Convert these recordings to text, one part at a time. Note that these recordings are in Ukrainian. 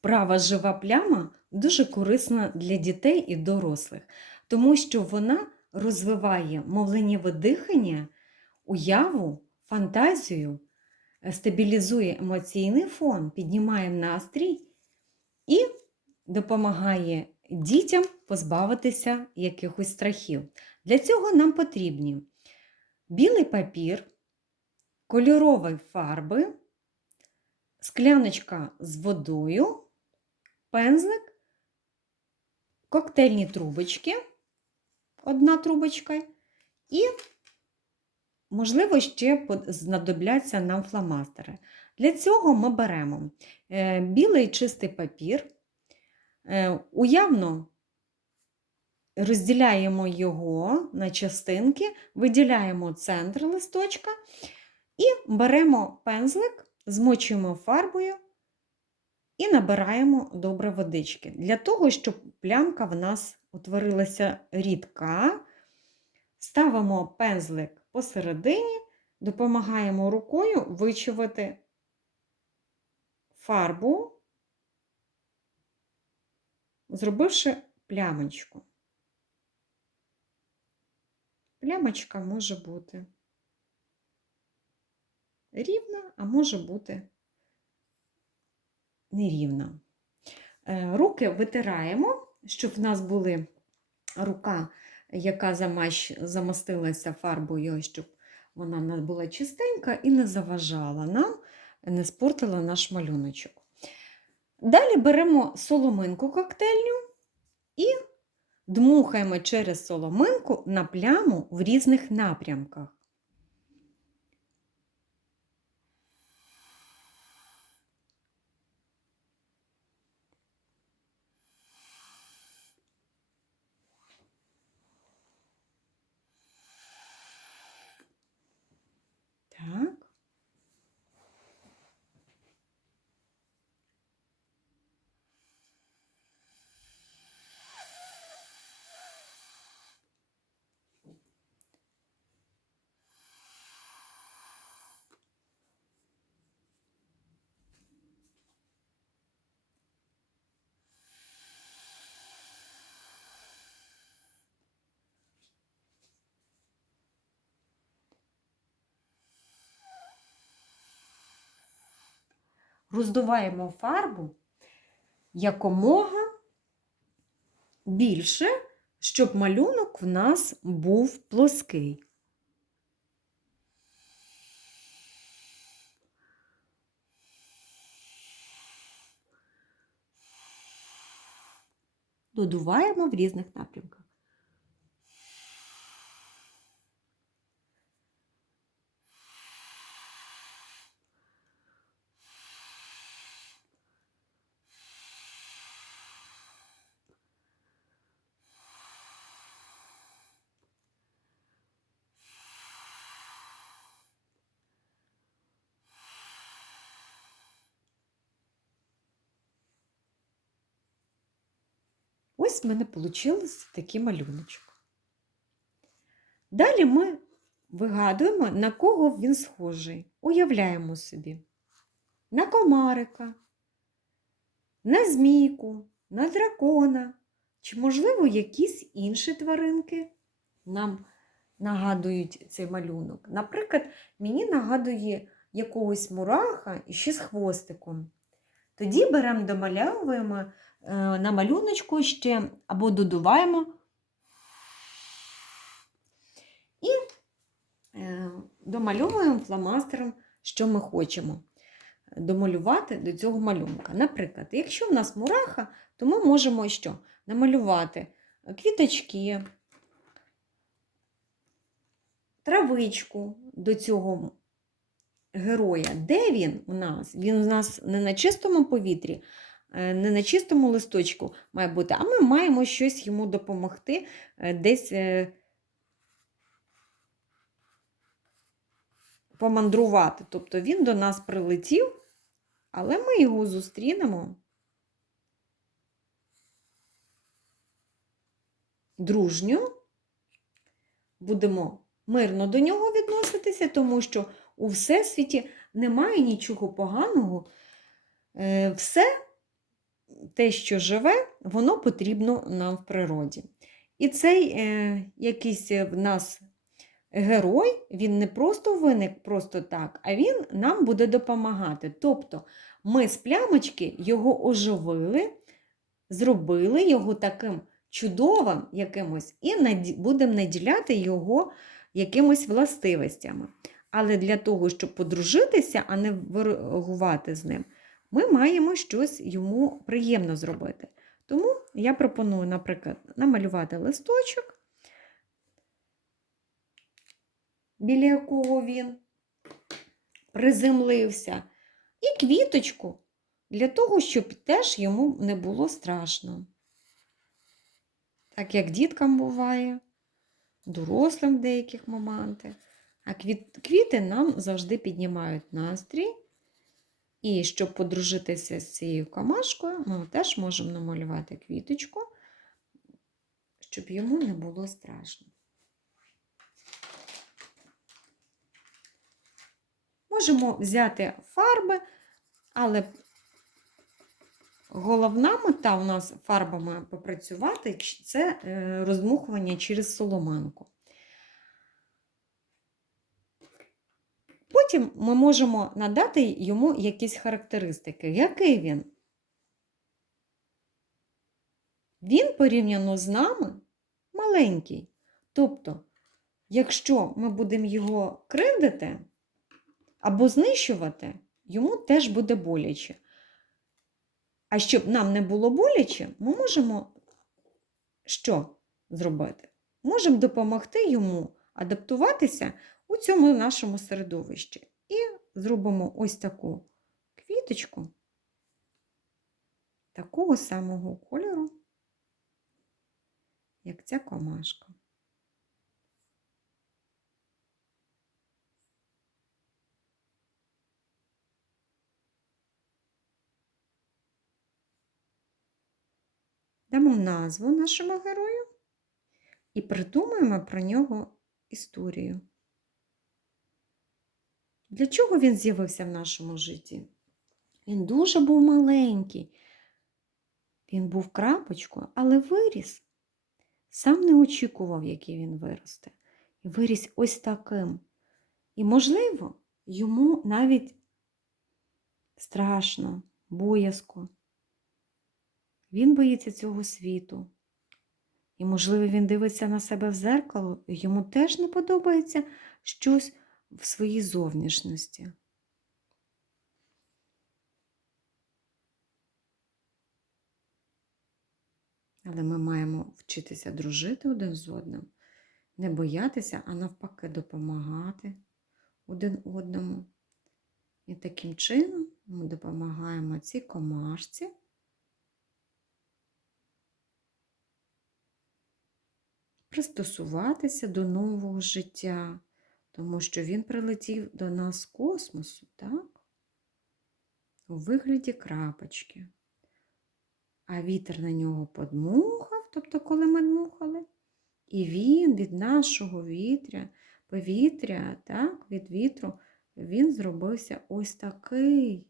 Вправа жива пляма дуже корисна для дітей і дорослих, тому що вона розвиває мовленнєве дихання, уяву, фантазію, е, стабілізує емоційний фон, піднімає настрій і допомагає дітям позбавитися якихось страхів. Для цього нам потрібні білий папір, кольорові фарби, скляночка з водою, пензлик, коктейльні трубочки, одна трубочка, і, можливо, ще знадобляться нам фломастери. Для цього ми беремо е, білий чистий папір, е, уявно розділяємо його на частинки, виділяємо центр листочка і беремо пензлик, змочуємо фарбою і набираємо добре водички. Для того, щоб плямка в нас утворилася рідка, ставимо пензлик посередині, допомагаємо рукою вичавити фарбу, зробивши плямочку. Плямочка може бути рівна, а може бути нерівна. Е, Руки витираємо, щоб в нас була рука, яка замастилася фарбою, щоб вона в нас була чистенька і не заважала нам, не спортила наш малюночок. Далі беремо соломинку коктейльню і дмухаємо через соломинку на пляму в різних напрямках. Так. Роздуваємо фарбу якомога більше, щоб малюнок в нас був плоский. Додуваємо в різних напрямках. Ось в мене вийшов такий малюночок. Далі ми вигадуємо, на кого він схожий. Уявляємо собі. На комарика, на змійку, на дракона, чи, можливо, якісь інші тваринки нам нагадують цей малюнок. Наприклад, мені нагадує якогось мураха і ще з хвостиком. Тоді беремо, домальовуємо на малюночку ще або додуваємо і е, домальовуємо фломастером, що ми хочемо домалювати до цього малюнка. Наприклад, якщо в нас мураха, то ми можемо що? Намалювати квіточки, травичку до цього героя. Де він у нас? Він у нас не на чистому повітрі, е, не на чистому листочку має бути, а ми маємо щось йому допомогти е, десь е, помандрувати. Тобто він до нас прилетів, але ми його зустрінемо дружньо, будемо мирно до нього відноситися, тому що у Всесвіті немає нічого поганого. Е, Все те, що живе, воно потрібно нам в природі. І цей е, якийсь в нас герой, він не просто виник просто так, а він нам буде допомагати. Тобто ми з плямочки його оживили, зробили його таким чудовим якимось і наді- будемо наділяти його якимось властивостями. Але для того, щоб подружитися, а не ворогувати з ним, ми маємо щось йому приємно зробити. Тому я пропоную, наприклад, намалювати листочок, біля якого він приземлився, і квіточку для того, щоб теж йому не було страшно. Так як діткам буває, дорослим в деяких моментах. А квіти нам завжди піднімають настрій. І щоб подружитися з цією камашкою, ми теж можемо намалювати квіточку, щоб йому не було страшно. Можемо взяти фарби, але головна мета у нас фарбами попрацювати це е, роздмухування через соломинку. Потім ми можемо надати йому якісь характеристики. Який він? Він порівняно з нами маленький. Тобто, якщо ми будемо його кривдити або знищувати, йому теж буде боляче. А щоб нам не було боляче, ми можемо що зробити? Можемо допомогти йому адаптуватися у цьому нашому середовищі. І зробимо ось таку квіточку такого самого кольору, як ця комашка. Дамо назву нашому герою і придумаємо про нього історію. Для чого він з'явився в нашому житті? Він дуже був маленький. Він був крапочкою, але виріс. Сам не очікував, який він виросте. І виріс ось таким. І, можливо, йому навіть страшно, боязко. Він боїться цього світу. І, можливо, він дивиться на себе в зеркало, і йому теж не подобається щось в своїй зовнішності. Але ми маємо вчитися дружити один з одним, не боятися, а навпаки, допомагати один одному. І таким чином ми допомагаємо цій комашці. Пристосуватися до нового життя, тому що він прилетів до нас з космосу, так? У вигляді крапочки. А вітер на нього подмухав, тобто, коли ми дмухали, і він від нашого вітря, повітря, так, від вітру, він зробився ось такий.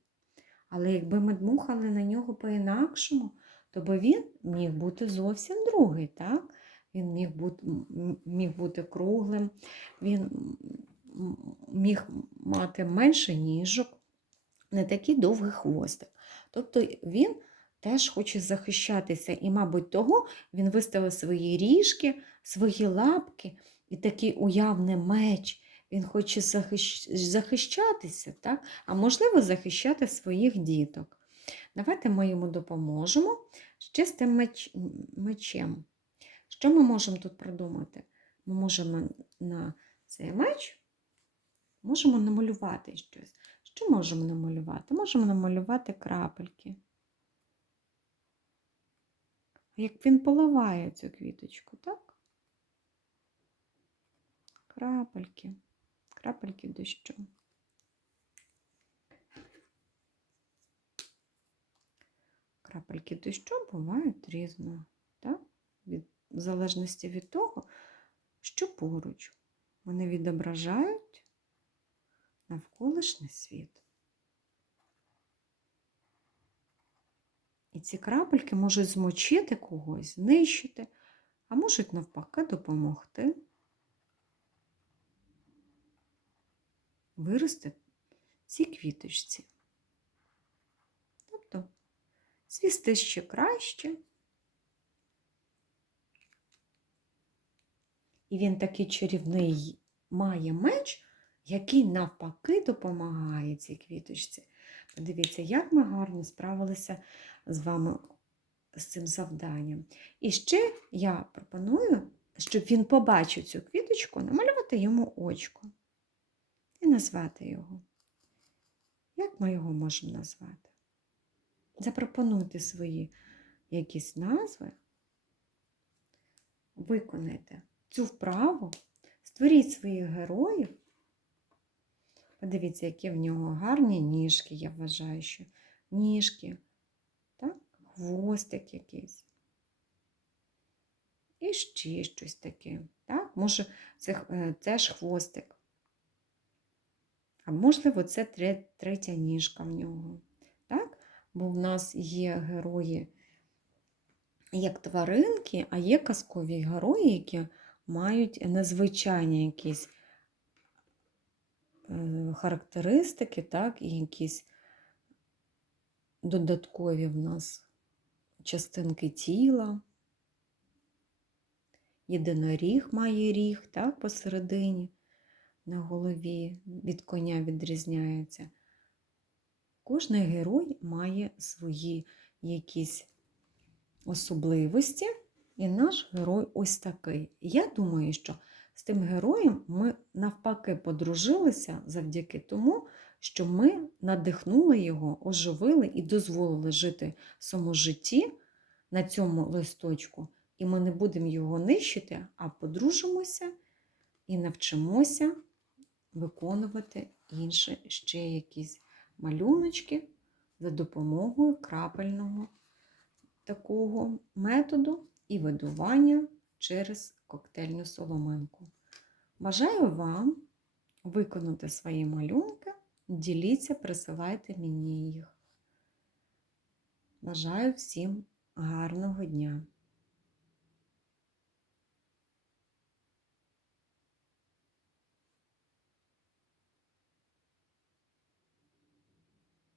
Але якби ми дмухали на нього по-інакшому, то би він міг бути зовсім другий, так? Він міг бути, міг бути круглим, він міг мати менше ніжок, не такий довгий хвостик. Тобто він теж хоче захищатися, і, мабуть, того він виставив свої ріжки, свої лапки і такий уявний меч. Він хоче захищ... захищатися, так? а можливо, захищати своїх діток. Давайте ми йому допоможемо з чистим меч... мечем. Що ми можемо тут придумати? Ми можемо на цей меч можемо намалювати щось. Що можемо намалювати? Можемо намалювати крапельки. Як він поливає цю квіточку, так? Крапельки, крапельки дощу. Крапельки дощу бувають різного, так? Від в залежності від того, що поруч вони відображають навколишній світ. І ці крапельки можуть змочити когось, знищити, а можуть навпаки допомогти вирости цій квіточці. Тобто цвісти ще краще. І він такий чарівний має меч, який навпаки допомагає цій квіточці. Подивіться, як ми гарно справилися з вами з цим завданням. І ще я пропоную, щоб він побачив цю квіточку, намалювати йому очко і назвати його. Як ми його можемо назвати? Запропонуйте свої якісь назви, виконайте цю вправу, створіть своїх героїв. Подивіться, які в нього гарні ніжки, я вважаю, що ніжки, так? хвостик якийсь. І ще щось таке. Так? Може, це, е, ж хвостик. А можливо, це третя ніжка в нього. Так? Бо в нас є герої як тваринки, а є казкові герої, які мають незвичайні якісь характеристики, так, і якісь додаткові в нас частинки тіла. Єдиноріг має ріг так, посередині на голові від коня відрізняється. Кожний герой має свої якісь особливості, і наш герой ось такий. Я думаю, що з тим героєм ми навпаки подружилися завдяки тому, що ми надихнули його, оживили і дозволили жити в своєму житті на цьому листочку. І ми не будемо його нищити, а подружимося і навчимося виконувати інші ще якісь малюночки за допомогою крапельного такого методу і видування через коктейльну соломинку. Бажаю вам виконати свої малюнки, діліться, присилайте мені їх. Бажаю всім гарного дня!